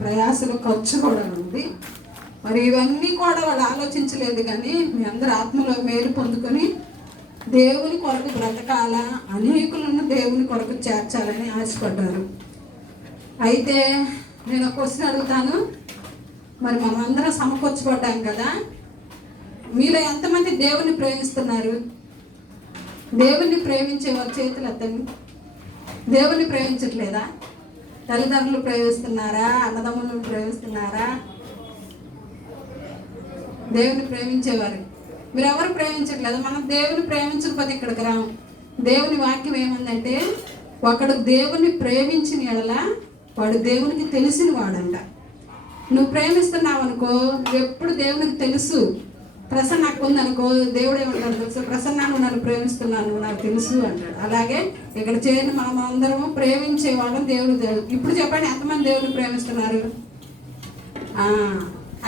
ప్రయాసలు ఖర్చు కూడా ఉంది. మరి ఇవన్నీ కూడా వాళ్ళు ఆలోచించలేదు, కానీ మీ అందరూ ఆత్మలో మేలు పొందుకొని దేవుని కొరకు బ్రతకాల, అనేకులను దేవుని కొరకు చేర్చాలని ఆశపడ్డారు. అయితే నేను ఒక క్వశ్చన్ అడుగుతాను. మరి మనం అందరం సమకూర్చబడ్డాం కదా, మీలో ఎంతమంది దేవుని ప్రేమిస్తున్నారు? దేవుణ్ణి ప్రేమించే వారి చేతులు ఎత్తండి. దేవుణ్ణి ప్రేమించట్లేదా? తల్లిదండ్రులు ప్రేమిస్తున్నారా? అన్నదమ్ములను ప్రేమిస్తున్నారా? దేవుని ప్రేమించేవారు మీరు ఎవరు ప్రేమించట్లేదు. మనం దేవుని ప్రేమించకపోతే ఇక్కడికి రాము. దేవుని వాక్యం ఏముందంటే, ఒకడు దేవుని ప్రేమించిన ఎడల వాడు దేవునికి తెలిసిన వాడంట. నువ్వు ప్రేమిస్తున్నావు అనుకో, ఎప్పుడు దేవునికి తెలుసు. ప్రసన్న నాకు ఉందనుకో, దేవుడు ఏమంటాడు తెలుసు, ప్రసన్న నువ్వు నన్ను ప్రేమిస్తున్నాను, నాకు తెలుసు అంటాడు. అలాగే ఇక్కడ చేరిన మనం అందరము ప్రేమించేవాళ్ళం దేవుడు. ఇప్పుడు చెప్పండి, ఎంతమంది దేవుని ప్రేమిస్తున్నారు?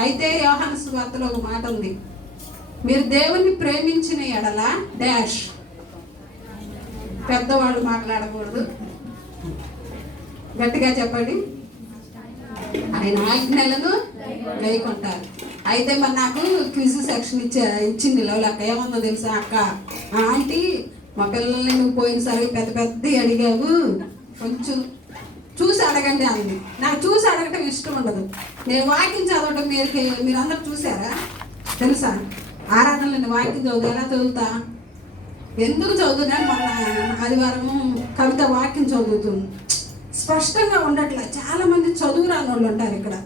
అయితే యోహాను సువార్తలో ఒక మాట ఉంది, మీరు దేవుణ్ణి ప్రేమించిన ఎడల డాష్. పెద్దవాళ్ళు మాట్లాడకూడదు, గట్టిగా చెప్పండి. ఆయన ఆజ్ఞలను గైకొంటారు. అయితే మరి నాకు క్విజ్ సెక్షన్ ఇచ్చింది లెక్క. ఏముందో తెలుసా అక్క, ఆంటీ మా పిల్లల్ని నువ్వు పోయినసారి పెద్ద పెద్ద అడిగావు, కొంచెం చూసి అడగండి అంది. నాకు చూసి అడగటం ఇష్టం ఉండదు. నేను వాక్యం చదవటం మీరు అందరూ చూసారా? తెలుసా? ఆరాధనలు వాక్యం చదువు ఎలా చదువుతా, ఎందుకు చదువుతున్నా? మొన్న ఆదివారము కవిత వాక్యం చదువుతుంది, స్పష్టంగా ఉండట్లే. చాలామంది చదువు రాని వాళ్ళు ఉంటారు ఇక్కడ,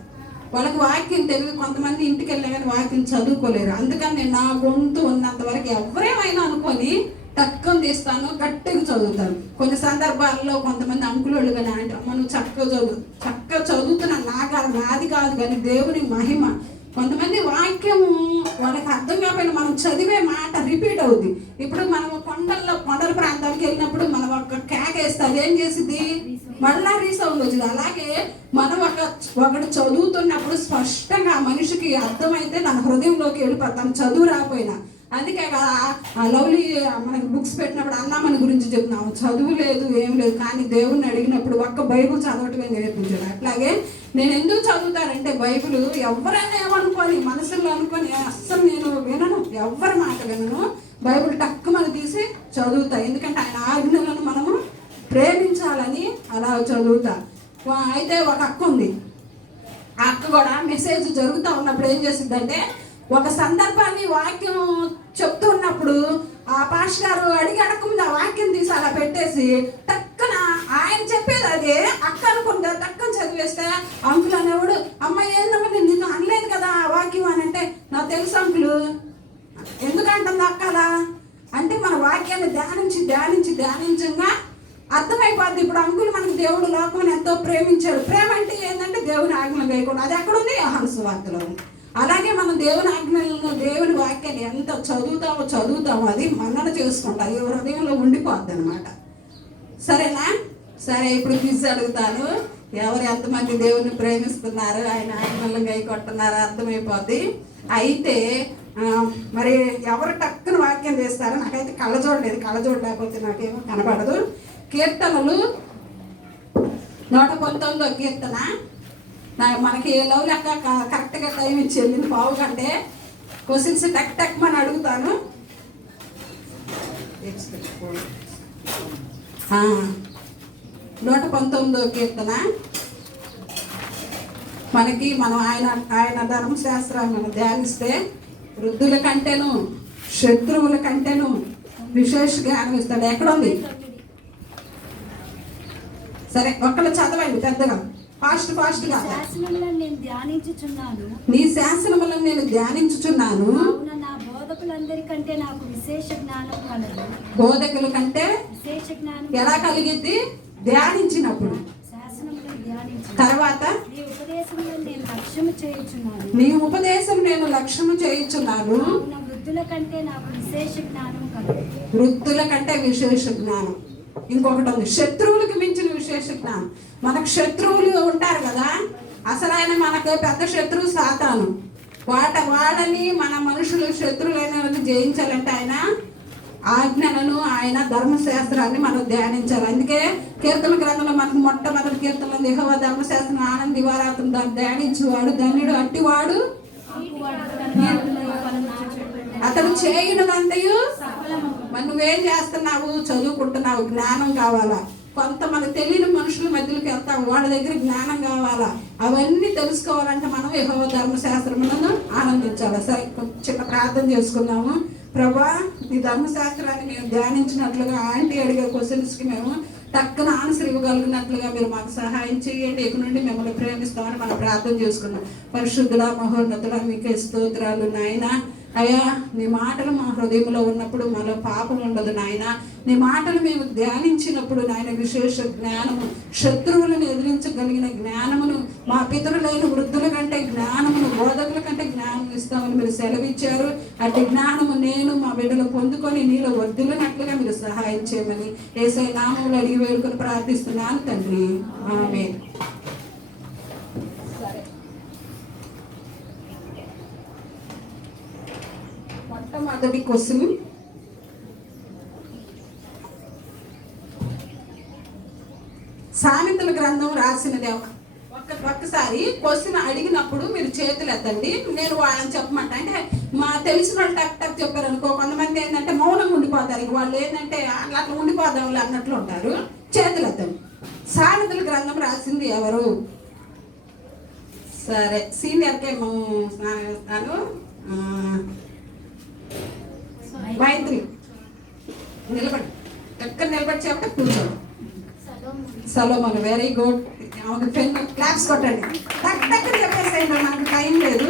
వాళ్ళకి వాక్యం తెలియదు. కొంతమంది ఇంటికి వెళ్ళినా కానీ వాక్యం చదువుకోలేరు. అందుకని నేను నా గొంతు ఉన్నంత వరకు ఎవరేమైనా అనుకొని తక్కువ తీస్తాను, గట్టిగా చదువుతాను. కొన్ని సందర్భాల్లో కొంతమంది అంకులోళ్ళు కానీ అంటే అమ్మ నువ్వు చక్కగా చదువుతున్నా, నాది కాదు కానీ దేవుని మహిమ. కొంతమంది వాక్యము వాళ్ళకి అర్థం కాకపోయినా మనం చదివే మాట రిపీట్ అవుద్ది. ఇప్పుడు మనం కొండల ప్రాంతానికి వెళ్ళినప్పుడు మనం ఒక కేక వేస్తే అదేం చేసింది, మళ్ళా రీసౌండ్ వచ్చింది. అలాగే మనం ఒకటి చదువుతున్నప్పుడు స్పష్టంగా ఆ మనిషికి అర్థమైతే నా హృదయంలోకి వెళ్ళిపోతాను, చదువు రాకపోయినా. అందుకే లవ్లీ మనకి బుక్స్ పెట్టినప్పుడు అన్నామని గురించి చెప్తున్నాము, చదువు లేదు ఏం లేదు, కానీ దేవుణ్ణి అడిగినప్పుడు ఒక్క బైబుల్ చదవటమే నేర్పించాడు. అట్లాగే నేను ఎందుకు చదువుతానంటే, బైబుల్ ఎవరైనా ఏమనుకొని మనసులో అనుకొని అస్సలు నేను వినను, ఎవరి మాట వినను. బైబుల్ టక్కుమని తీసి చదువుతా, ఎందుకంటే ఆయన ఆజ్ఞలను మనము ప్రేమించాలని అలా చదువుతా. అయితే ఒక అక్క ఉంది, ఆ అక్క కూడా మెసేజ్ జరుగుతూ ఉన్నప్పుడు ఏం చేసిందంటే, ఒక సందర్భాన్ని వాక్యం చెప్తూ ఉన్నప్పుడు ఆ పాస్టర్ గారు అడగకుండా ఆ వాక్యం తీసి అలా పెట్టేసి టక్కన ఆయన చెప్పేది అదే అక్క అనుకుంటా టక్కన చదివేస్తే, అంకుల్ అనేవాడు అమ్మ ఏందమ్మా నేను నిన్ను అనలేదు కదా ఆ వాక్యం అని అంటే, నాకు తెలుసు అంకులు. ఎందుకంటుంది అక్కలా అంటే, మన వాక్యాన్ని ధ్యానించగా అర్థమైపోద్ది. ఇప్పుడు అంకులు మనకు దేవుడు లోకం ఎంతో ప్రేమించాడు. ప్రేమ అంటే ఏంటంటే దేవుని ఆజ్ఞలు వేయకుండా, అది ఎక్కడుంది? యోహాను సువార్తలో. అలాగే మనం దేవుని ఆజ్ఞలను దేవుని వాక్యాన్ని ఎంత చదువుతామో అది మన్నన చేసుకుంటాం, ఎవరి హృదయంలో ఉండిపోద్ది అనమాట. సరేనా? సరే, ఇప్పుడు క్విజ్ అడుగుతాను. ఎవరు ఎంతమంది దేవుని ప్రేమిస్తున్నారు, ఆయన ఆజ్ఞలను గైకొంటున్నారో అర్థమైపోద్ది. అయితే మరి ఎవరు టక్కున వాక్యం చేస్తారో, నాకైతే కళ్ళజోడు లేకపోతే నాకేమో కనపడదు. కీర్తనలు 119వ కీర్తన. మనకి లవ్ లెక్క కరెక్ట్గా టైం ఇచ్చేది పావు కంటే. క్వశ్చన్స్ టక్ మనం అడుగుతాను. 119వ కీర్తన. మనం ఆయన ధర్మశాస్త్రాన్ని మనం ధ్యానిస్తే వృద్ధుల కంటేను శత్రువుల కంటేను విశేష జ్ఞానం ఇస్తాడు. ఎక్కడుంది? సరే, ఒక్కళ్ళు చదవండి పెద్దగా, ఫాస్ట్గా. నీ శాసనములను నేను ధ్యానించుచున్నాను. బోధకుల కంటే ఎలా కలిగిద్ది? ధ్యానించినప్పుడు. తర్వాత నీ ఉపదేశం నేను లక్ష్యము చేయుచున్నాను. వృద్ధుల కంటే విశేష జ్ఞానం. ఇంకొకటి ఉంది, శత్రువులకు మించిన విశేష జ్ఞానం. మనకు శత్రువులు ఉంటారు కదా, అసలు ఆయన మనకు పెద్ద శత్రువు సాతాను. వాళ్ళని మన మనుషులు శత్రువులైన జయించాలంటే ఆయన ఆజ్ఞలను ఆయన ధర్మశాస్త్రాన్ని మనం ధ్యానించాలి. అందుకే కీర్తన గ్రంథంలో మనకు మొట్టమొదటి కీర్తనలో యెహోవా ధర్మశాస్త్రం ఆనంద దివారాత్రం దాన్ని ధ్యానించేవాడు ధన్యుడు అట్టివాడు అతడు చేయనునంతయు. మరి నువ్వేం చేస్తున్నావు? చదువుకుంటున్నావు, జ్ఞానం కావాలా. కొంతమంది తెలియని మనుషుల మధ్యలోకి వెళ్తావు, వాళ్ళ దగ్గర జ్ఞానం కావాలా. అవన్నీ తెలుసుకోవాలంటే మనం యెహోవా ధర్మశాస్త్రములను ఆనందించాలి. సరే, చిన్న ప్రార్థన చేసుకుందాము. ప్రభా, నీ ధర్మశాస్త్రాన్ని మేము ధ్యానించినట్లుగా ఆంటీ అడిగే క్వశ్చన్స్కి మేము టక్కున ఆన్సర్ ఇవ్వగలిగినట్లుగా మీరు మాకు సహాయం చేయండి. ఇక నుండి మిమ్మల్ని ప్రేమిస్తామని మనం ప్రార్థన చేసుకున్నాం. పరిశుద్ధుడా, మహోన్నతుడా, మీకే స్తోత్రాలు నాయన. అయ్యా, నీ మాటలు మా హృదయంలో ఉన్నప్పుడు మాలో పాపం ఉండదు నాయన. నీ మాటలు మేము ధ్యానించినప్పుడు నాయన విశేష జ్ఞానము, శత్రువులను ఎదిరించగలిగిన జ్ఞానమును, మా పితరులైన వృద్ధుల కంటే జ్ఞానమును, బోధకుల కంటే జ్ఞానం ఇస్తామని మీరు సెలవిచ్చారు. అట్టి జ్ఞానము నేను మా బిడ్డలు పొందుకొని నీలో వర్ధిల్లినట్లుగా మీరు సహాయం చేయమని యేసయ్య నామములో అడిగి వేడుకొని ప్రార్థిస్తున్నాను తండ్రి, ఆమేన్. మొట్టమొదటి క్వశ్చన్, సామెతల గ్రంథం రాసినది ఒక్కసారి క్వశ్చన్ అడిగినప్పుడు మీరు చేతులు ఎత్తండి. నేను వాళ్ళని చెప్పమంట. అంటే మా తెలిసిన వాళ్ళు టక్ టక్ చెప్పారు అనుకో, కొంతమంది ఏంటంటే మౌనంగా ఉండిపోతారు. వాళ్ళు ఏంటంటే అట్లా ఉండిపోదాం అన్నట్లు ఉంటారు. చేతులు ఎత్తండి. సామెతల గ్రంథం రాసింది ఎవరు? సరే, సీనియర్కే వేస్తాను. మైత్రి నిలబడి, ఎక్కడ నిలబడి చెప్పంటే కూర్చోండి. Solomon, very good. క్లాప్స్ కొట్టండి. టక్ టక్ చెప్పేసేయండి, మనకు టైం లేదు.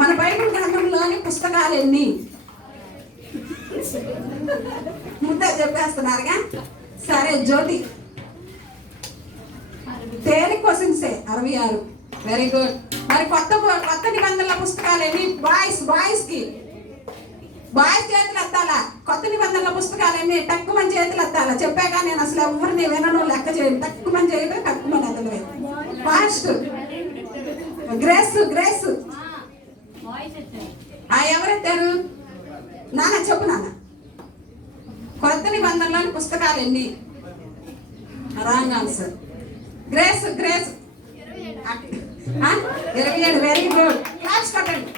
మన బైబిల్ గ్రంథంలోని పుస్తకాలు ఎన్ని? ముద్ద చెప్పేస్తున్నారుగా. సరే, జ్యోతి, తేలి క్వశ్చన్సే 66. Very good. మరి కొత్త నిబంధనల పుస్తకాలు ఎన్ని? బాయ్స్ కి బాయ్స్ చేతులు ఎత్తాలా? కొత్త నిబంధనల పుస్తకాలన్నీ తక్కువ మంది చేతులు ఎత్తాలా? చెప్పాగా నేను అసలు ఎవరిని వినను, లెక్క చేయను. తక్కువ మంది చేయడం, తక్కువ మంది ఎత్తడమే. ఫాస్ట్. గ్రేస్ ఎవరెత్తారు? నాన్న చెప్పు నాన్న. కొత్త నిబంధనలోని పుస్తకాలు ఎన్ని? Wrong answer. Grace 27. Very good. Claps కొట్టండి.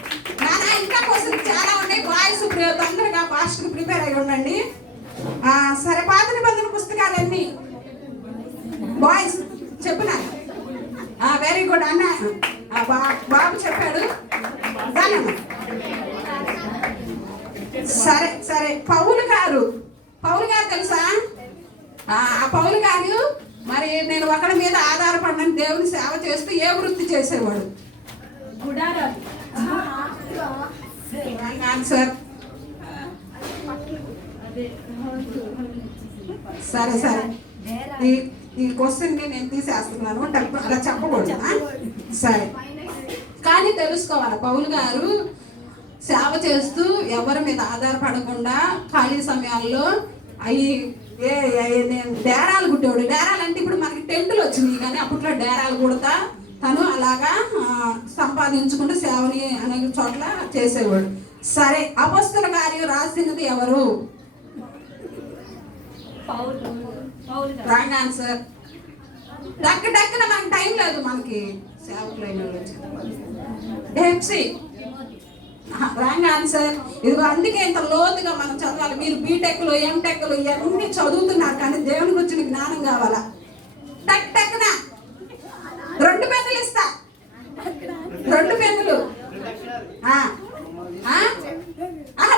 నాన్న, ఇంకా క్వశ్చన్ చాలా ఉన్నాయి. బాయ్స్ తొందరగా ఫాస్ట్గా ప్రిపేర్ అయి ఉండండి. సరే, పాత నిబంధన పుస్తకాలు ఎన్ని? బాయ్స్ చెప్పునా? వెరీ గుడ్ అన్న. బాబు చెప్పాడు. సరే, పౌలు గారు తెలుసా? పౌలు గారు మరి నేను ఒకరి మీద ఆధారపడిన దేవుని సేవ చేస్తూ ఏ వృత్తి చేసేవాడు? ఆన్సర్. సరే, ఈ క్వశ్చన్ ని నేను తీసేస్తున్నాను. అలా చెప్పకూడదు. సరే, కానీ తెలుసుకోవాలి. పౌలు గారు సేవ చేస్తూ ఎవరి మీద ఆధారపడకుండా ఖాళీ సమయాల్లో డేరాలు కుట్టేవాడు. డేరాలు అంటే ఇప్పుడు మనకి టెంటులు వచ్చినాయి, కానీ అప్పట్లో డేరాలు కుడతా తను అలాగా సంపాదించుకుంటూ సేవని అనే చోట్ల చేసేవాడు. సరే, అపొస్తలుల కార్యం రాసినది ఎవరు? Wrong answer. టక్కున మనకి టైం లేదు, మనకి సేవకులైన రాంగ్ ఆన్సర్. ఇదిగో అందుకే ఇంత లోతుగా మనం చదవాలి. మీరు బీటెక్లు, ఎంటెక్లు ఇవన్నీ చదువుతున్నారు, కానీ దేవుని గురించిన జ్ఞానం కావాలా. టక్కున 2 పెన్నులు ఇస్తా. 2 పెన్నులు.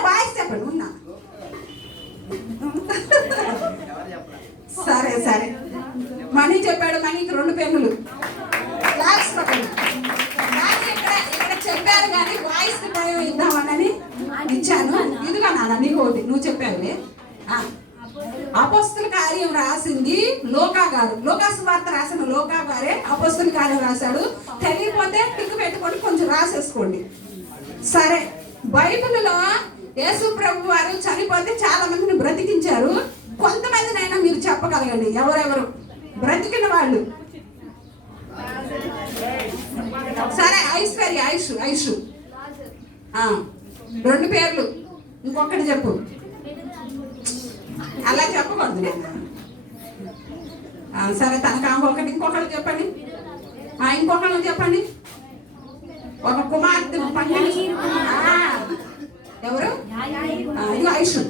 బాయ్స్ చెప్పండి. ఉన్నా. సరే, మనీ చెప్పాడు. మనీకి 2 పెన్నులు. క్లాస్ పట్టండి. ఇక్కడ చెప్పారు కానీ వాయిస్ భయం ఇద్దామని ఇచ్చాను. ఇదిగా నాన్న, నీకు ఒకటి నువ్వు చెప్పావులే. అపొస్తలుల కార్యం రాసింది లోకా గారు. లోకాసు వార్త రాసిన లోకా గారే అపొస్తలుల కార్యం రాశాడు. తెలియకపోతే టిక్ పెట్టుకొని కొంచెం రాసేసుకోండి. సరే, బైబిల్లో యేసు ప్రభు వారు చనిపోతే చాలా మందిని బ్రతికించారు. కొంతమందినైనా మీరు చెప్పగలగండి ఎవరెవరు బ్రతికిన వాళ్ళు. సరే, ఐషు 2 పేర్లు. ఇంకొకటి చెప్పు. అలా చెప్పకూడదు నేను. సరే తనకు ఇంకొకరు చెప్పండి. ఇంకొకరు చెప్పండి. ఒక కుమార్తె ఎవరు? ఇది ఐషు.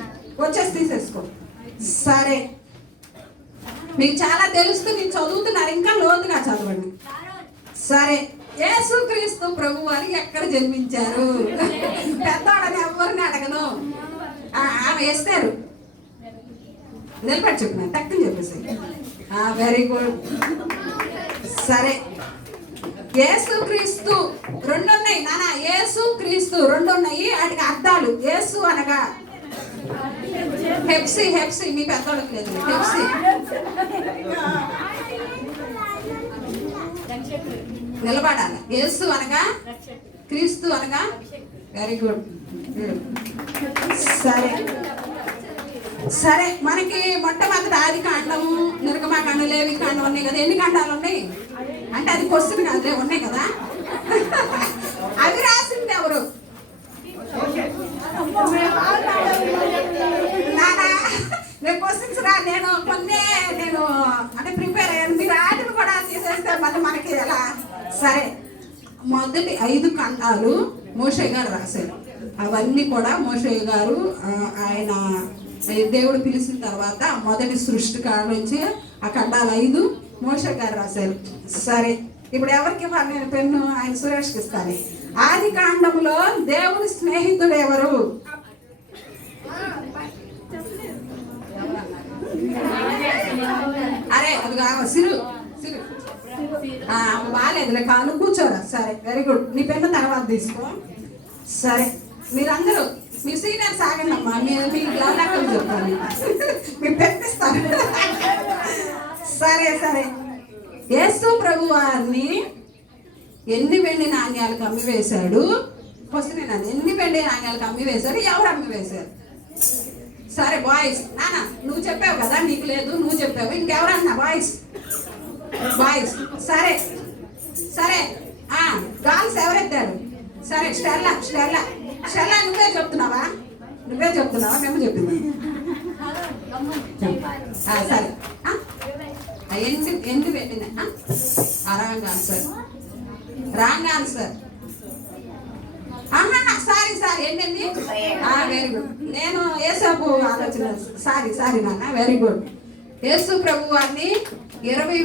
వచ్చేసి తీసేసుకో. సరే, మీకు చాలా తెలుస్తూ మీరు చదువుతున్నారు, ఇంకా లోతుగా చదవండి. సరే, యేసుక్రీస్తు ప్రభు అని ఎక్కడ జన్మించారు? పెద్దవాడని ఎవరిని అడగను. ఆమె వేస్తారు, నిలబడి చెప్పిన టక్కుని చెప్పేసి. Very good. సరే, యేసుక్రీస్తు రెండు ఉన్నాయి నాన్న. యేసుక్రీస్తు రెండు ఉన్నాయి, వాటికి అర్థాలు. యేసు అనగా హెప్సీ. హెప్సీ మీ పెద్దోళ్ళకి లేదు. హెప్సీ నిలబడాలి. యేసు అనగా క్రీస్తు అనగా. Very good. సరే సరే, మనకి మొట్టమొదటి ఆది కాండము, నిర్గమాకాండం, లేవి కాండం ఉన్నాయి కదా. ఎన్ని కాండాలు ఉన్నాయి అంటే అది క్వశ్చన్ కాదులే, ఉన్నాయి కదా. అవి రాసింది ఎవరు? నానా నేను క్వశ్చన్స్ నేను కొన్ని అంటే ప్రిపేర్ అయ్యాను. మీరు ఆటలు కూడా తీసేస్తే మళ్ళీ మనకి ఎలా? సరే, మొదటి 5 ఖండాలు మోషే గారు రాశారు. అవన్నీ కూడా మోషే గారు ఆయన దేవుడు పిలిచిన తర్వాత మొదటి సృష్టి కాడ నుంచి ఆ ఖండాలు 5 మోషే గారు రాశారు. సరే, ఇప్పుడు ఎవరికి ఇవ్వాలి నేను పెన్ను? ఆయన సురేష్కి ఇస్తాను. ఆది కాండంలో దేవుడి స్నేహితుడు ఎవరు? అరే అది సిరు. సిరు బాగాలేదులే, కాలు కూర్చోరా. సరే, వెరీ గుడ్. నీ పెన్ను తర్వాత తీసుకో. సరే, మీరందరూ మీ సీనియర్స్ ఆగండి అమ్మా. మీకు లెక్కలు చెప్తాను, మీరు పెట్టిస్తాను. సరే సరే, యేసు ప్రభు వారిని ఎన్ని వెండి నాణ్యాలకు అమ్మి వేశాడు? క్వశ్చన్ అది. ఎన్ని వెండి నాణ్యాలకు అమ్మి వేశాడు? ఎవరు అమ్మి వేశారు? సరే బాయ్స్, నాన్న నువ్వు చెప్పావు కదా, నీకు లేదు, నువ్వు చెప్పావు. ఇంకెవరన్నా? Boys boys. సరే సరే, గర్ల్స్ ఎవరెత్తారు? సరే, స్టెల్లా. స్టెల్లా స్టెల్లా నువ్వే చెప్తున్నావా? మేము చెప్పింది. సరే, ఎందుకు పెట్టింది? Wrong answer. Wrong answer. Sorry ఏంటండి? Very good. నేను యేసపు ఆలోచన. సారీ నాన్న. Very good. యేసు ప్రభు వారిని 30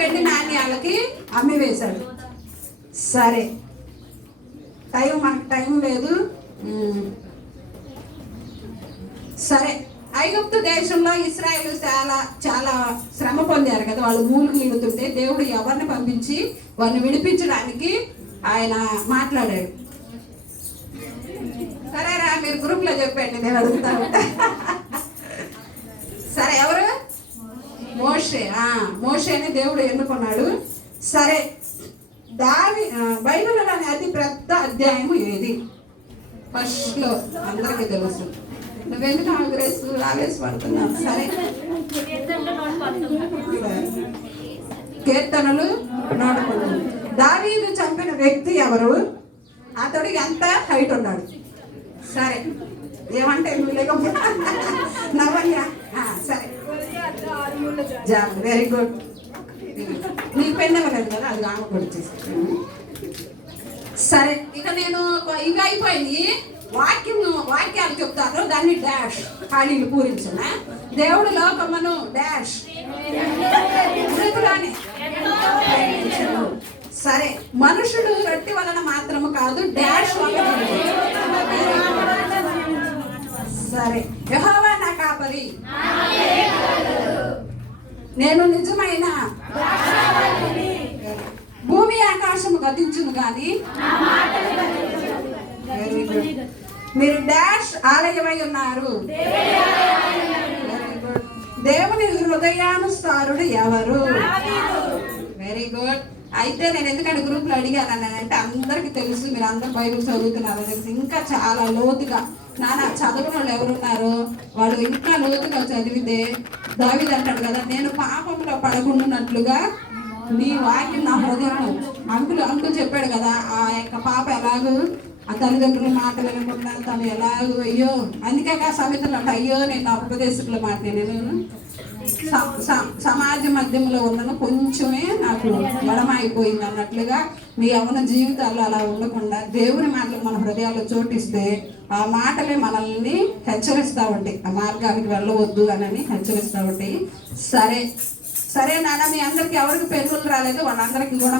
వెండి నాణ్యాలకి అమ్మి వేశాడు. సరే, మనకు టైం లేదు. సరే, ఐగుప్తు దేశంలో ఇశ్రాయేలు చాలా శ్రమ పొందారు కదా. వాళ్ళు మూలుగు ఈడుతుంటే దేవుడు ఎవరిని పంపించి వారిని విడిపించడానికి ఆయన మాట్లాడాడు. సరేరా, మీరు గ్రూప్ లో చెప్పండి, నేను అడుగుతాను. సరే, ఎవరు? మోషేని దేవుడు ఎన్నుకున్నాడు. సరే, బైబిల్లోని అతి పెద్ద అధ్యాయము ఏది? ఫస్ట్ లో అందరికీ తెలుసు. నువ్వెందుకు ఆవేశపడుతున్నావు? సరే, కీర్తనలు 119. దావీదు చంపిన వ్యక్తి ఎవరు? అతడికి ఎంత హైట్ ఉన్నాడు? సరే, ఏమంటే నువ్వు లేకపోతే నవన్య. సరే, వెరీ గుడ్. నీకు పెన్ ఇవ్వలేదు కదా, అది ఆమె కూడా చేసి. సరే, ఇక నేను ఇవి అయిపోయింది. వాక్యాలు చెప్తాను, దాన్ని డాష్ ఖాళీలు పూరించిన. దేవుడు లోకమును డాష్ మృతులని. సరే, మనుషుడు రొట్టె వలన మాత్రము కాదు డాష్ వలన. సరే, యెహోవా నా కాపరి, నేను నిజమైన. భూమి ఆకాశము గతించును గాని. Very good. మీరు డాష్ ఆలయమై ఉన్నారు. Very good. దేవుని హృదయానుసారుడు ఎవరు? Very good. అయితే నేను ఎందుకంటే గ్రూప్లో అడిగాను అంటే అందరికీ తెలుసు, మీరు అందరు బైబిల్ చదువుతున్నారు తెలుసు. ఇంకా చాలా లోతుగా చదవని వాళ్ళు ఎవరున్నారో వాళ్ళు ఇంకా లోతుగా చదివితే దావీదు అంటాడు కదా, నేను పాపంలో పడకుండానట్లుగా నీ వాక్యం నా హృదయంలో. అంకుల్ చెప్పాడు కదా, ఆ యొక్క పాప ఎలాగూ ఆ తల్లిదండ్రుల మాట వినకుండా తను ఎలాగో అయ్యో, అందుకే ఆ సామెతలు అంటే అయ్యో నేను ఉపదేశకుల మాట నేను సమాజ మధ్యంలో ఉన్నాను, కొంచెమే నాకు బలమైపోయింది అన్నట్లుగా మీ యవ్వన జీవితాల్లో అలా ఉండకుండా దేవుని మాటలు మన హృదయాల్లో చోటిస్తే ఆ మాటలే మనల్ని హెచ్చరిస్తూ ఉంటాయి, ఆ మార్గానికి వెళ్ళవద్దు అని హెచ్చరిస్తూ ఉంటాయి. సరే నాన్న, మీ అందరికి ఎవరికి పెళ్ళిళ్ళు రాలేదు వాళ్ళందరికీ కూడా